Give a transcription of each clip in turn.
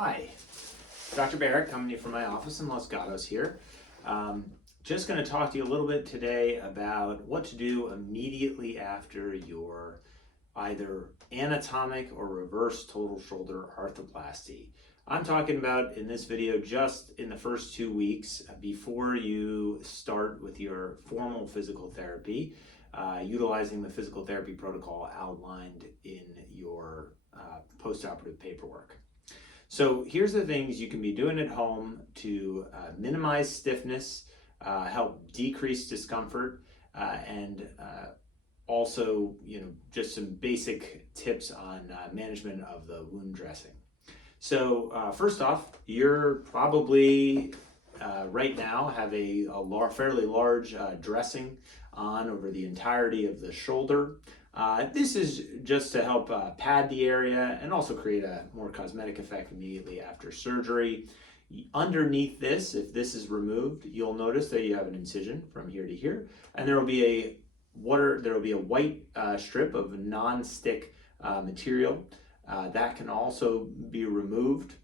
Hi, Dr. Barrett coming to you from my office in Los Gatos here. Just going to talk to you a little bit today about what to do immediately after your either anatomic or reverse total shoulder arthroplasty. I'm talking about in this video just in the first 2 weeks before you start with your formal physical therapy, utilizing the physical therapy protocol outlined in your postoperative paperwork. So here's the things you can be doing at home to minimize stiffness, help decrease discomfort, and also, just some basic tips on management of the wound dressing. So first off, you're probably right now have a fairly large dressing on over the entirety of the shoulder. This is just to help pad the area and also create a more cosmetic effect immediately after surgery. Underneath this, if this is removed, you'll notice that you have an incision from here to here, and there will be a white strip of non-stick material that can also be removed.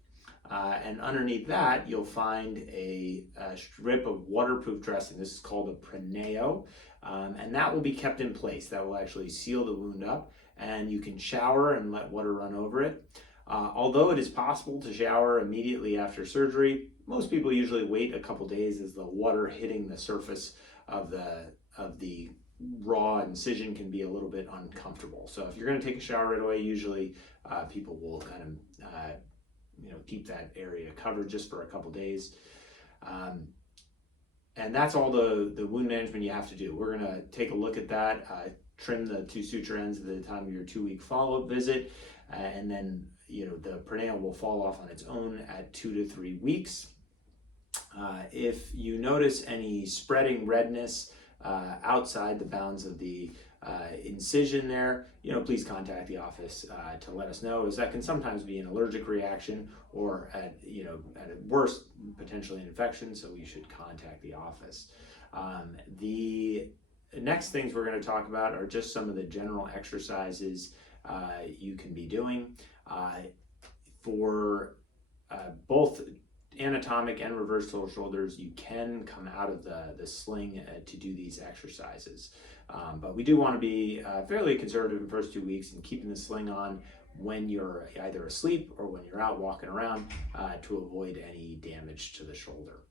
And underneath that, you'll find a strip of waterproof dressing. This is called a preneo, and that will be kept in place. That will actually seal the wound up, and you can shower and let water run over it. Although it is possible to shower immediately after surgery, most people usually wait a couple days as the water hitting the surface of the raw incision can be a little bit uncomfortable. So if you're going to take a shower right away, usually people will kind of keep that area covered just for a couple days. And that's all the wound management you have to do. We're going to take a look at that, trim the 2 suture ends at the time of your 2-week follow-up visit, and then the preneo will fall off on its own at 2 to 3 weeks. If you notice any spreading redness outside the bounds of the incision there, please contact the office to let us know, as that can sometimes be an allergic reaction or at worst, potentially an infection, so you should contact the office. The next things we're going to talk about are just some of the general exercises you can be doing for both anatomic and reverse total shoulders. You can come out of the sling to do these exercises, but we do want to be fairly conservative in the first 2 weeks and keeping the sling on when you're either asleep or when you're out walking around to avoid any damage to the shoulder.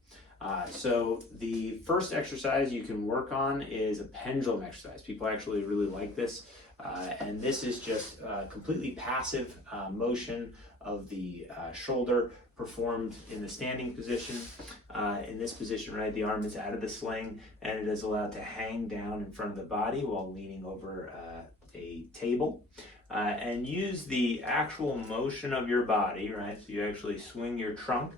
So the first exercise you can work on is a pendulum exercise. People actually really like this, and this is just completely passive motion of the shoulder performed in the standing position. In this position, right, the arm is out of the sling and it is allowed to hang down in front of the body while leaning over a table. And use the actual motion of your body, right? So you actually swing your trunk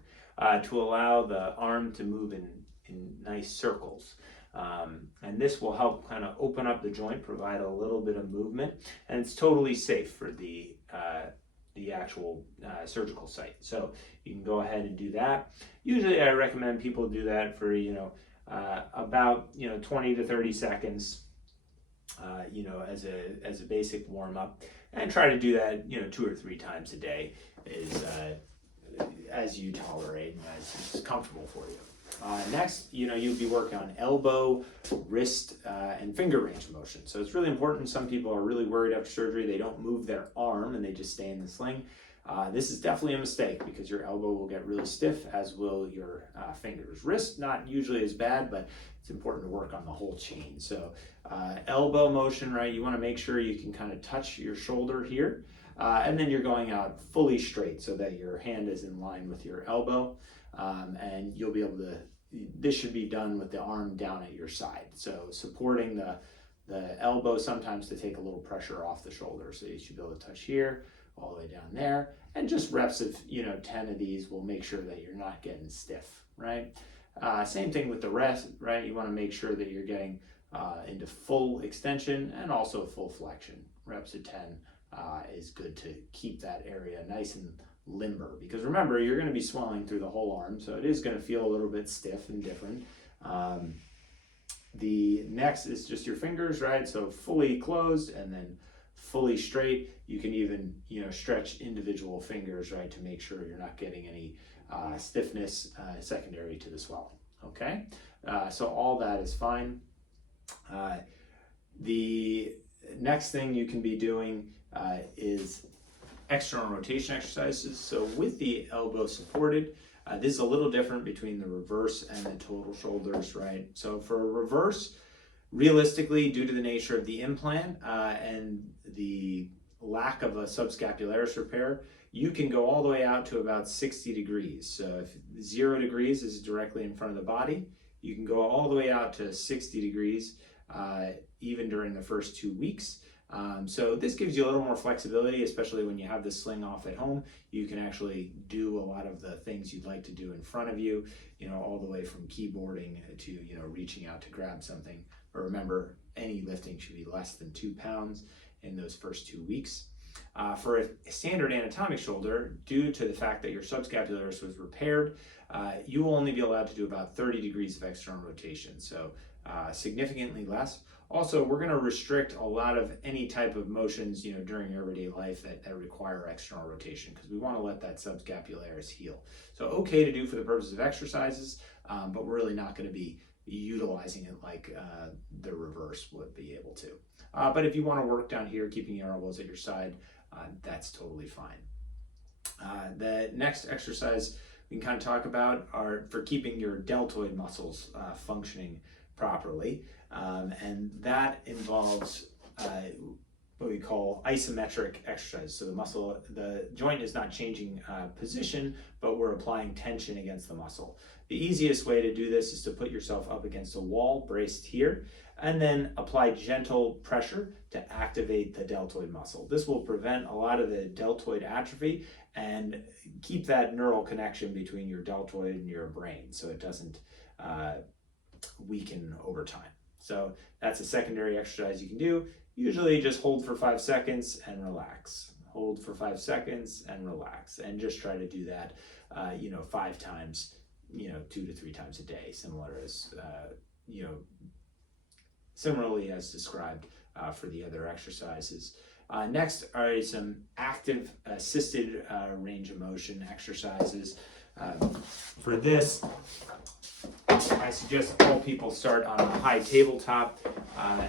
to allow the arm to move in nice circles. And this will help kind of open up the joint, provide a little bit of movement, and it's totally safe for the actual surgical site. So you can go ahead and do that. Usually I recommend people do that for, about, 20 to 30 seconds, as a basic warm up, and try to do that, 2 or 3 times a day is as you tolerate and as is comfortable for you. Next, you'll be working on elbow, wrist, and finger range of motion. So it's really important. Some people are really worried after surgery. They don't move their arm and they just stay in the sling. This is definitely a mistake because your elbow will get really stiff, as will your fingers. Wrist, not usually as bad, but it's important to work on the whole chain. So elbow motion, right? You want to make sure you can kind of touch your shoulder here. And then you're going out fully straight so that your hand is in line with your elbow. And you'll be able to, this should be done with the arm down at your side. So supporting the elbow sometimes to take a little pressure off the shoulder. So you should be able to touch here, all the way down there. And just reps of, 10 of these will make sure that you're not getting stiff, right? Same thing with the rest, right? You want to make sure that you're getting into full extension and also full flexion. Reps of 10 is good to keep that area nice and limber, because remember, you're going to be swelling through the whole arm, so it is going to feel a little bit stiff and different. The next is just your fingers, right? So fully closed and then fully straight. You can even, stretch individual fingers, right, to make sure you're not getting any stiffness secondary to the swelling. Okay, so all that is fine. The next thing you can be doing is external rotation exercises. So with the elbow supported, this is a little different between the reverse and the total shoulders, right? So for a reverse, realistically, due to the nature of the implant and the lack of a subscapularis repair, you can go all the way out to about 60 degrees. So if 0 degrees is directly in front of the body, you can go all the way out to 60 degrees even during the first 2 weeks. So this gives you a little more flexibility, especially when you have the sling off at home. You can actually do a lot of the things you'd like to do in front of you, all the way from keyboarding to, reaching out to grab something. But remember, any lifting should be less than 2 pounds in those first 2 weeks. For a standard anatomic shoulder, due to the fact that your subscapularis was repaired, you will only be allowed to do about 30 degrees of external rotation, so significantly less. Also, we're going to restrict a lot of any type of motions, during your everyday life that require external rotation, because we want to let that subscapularis heal. So okay to do for the purposes of exercises, but we're really not going to be utilizing it like the reverse would be able to. But if you want to work down here, keeping your elbows at your side, that's totally fine. The next exercise we can kind of talk about are for keeping your deltoid muscles functioning properly. And that involves what we call isometric exercise. So the joint is not changing position, but we're applying tension against the muscle. The easiest way to do this is to put yourself up against a wall, braced here, and then apply gentle pressure to activate the deltoid muscle. This will prevent a lot of the deltoid atrophy and keep that neural connection between your deltoid and your brain, so it doesn't weaken over time. So that's a secondary exercise you can do. Usually just hold for 5 seconds and relax. Hold for 5 seconds and relax. And just try to do that, 5 times, 2 to 3 times a day, similarly as described for the other exercises. Next are some active assisted range of motion exercises. For this, I suggest all people start on a high tabletop,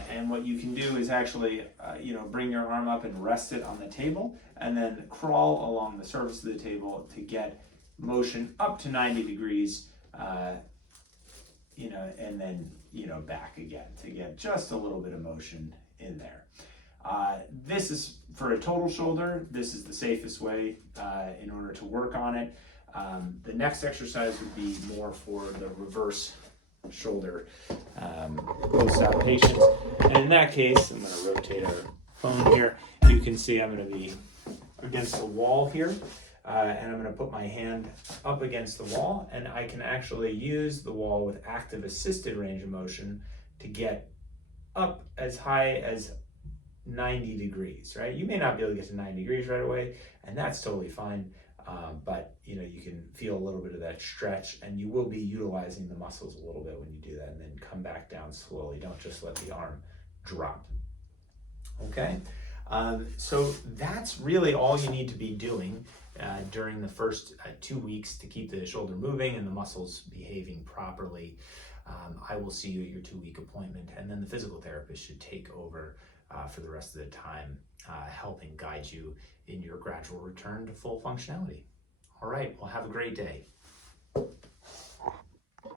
and what you can do is actually, bring your arm up and rest it on the table, and then crawl along the surface of the table to get motion up to 90 degrees, and then, back again to get just a little bit of motion in there. This is for a total shoulder. This is the safest way in order to work on it. The next exercise would be more for the reverse shoulder post-op patients. And in that case, I'm going to rotate our phone here. You can see I'm going to be against the wall here, and I'm going to put my hand up against the wall, and I can actually use the wall with active assisted range of motion to get up as high as 90 degrees, right? You may not be able to get to 90 degrees right away, and that's totally fine. But you can feel a little bit of that stretch, and you will be utilizing the muscles a little bit when you do that, and then come back down slowly. Don't just let the arm drop. Okay, so that's really all you need to be doing during the first 2 weeks to keep the shoulder moving and the muscles behaving properly. I will see you at your 2-week appointment, and then the physical therapist should take over for the rest of the time, helping guide you in your gradual return to full functionality. All right, well, have a great day.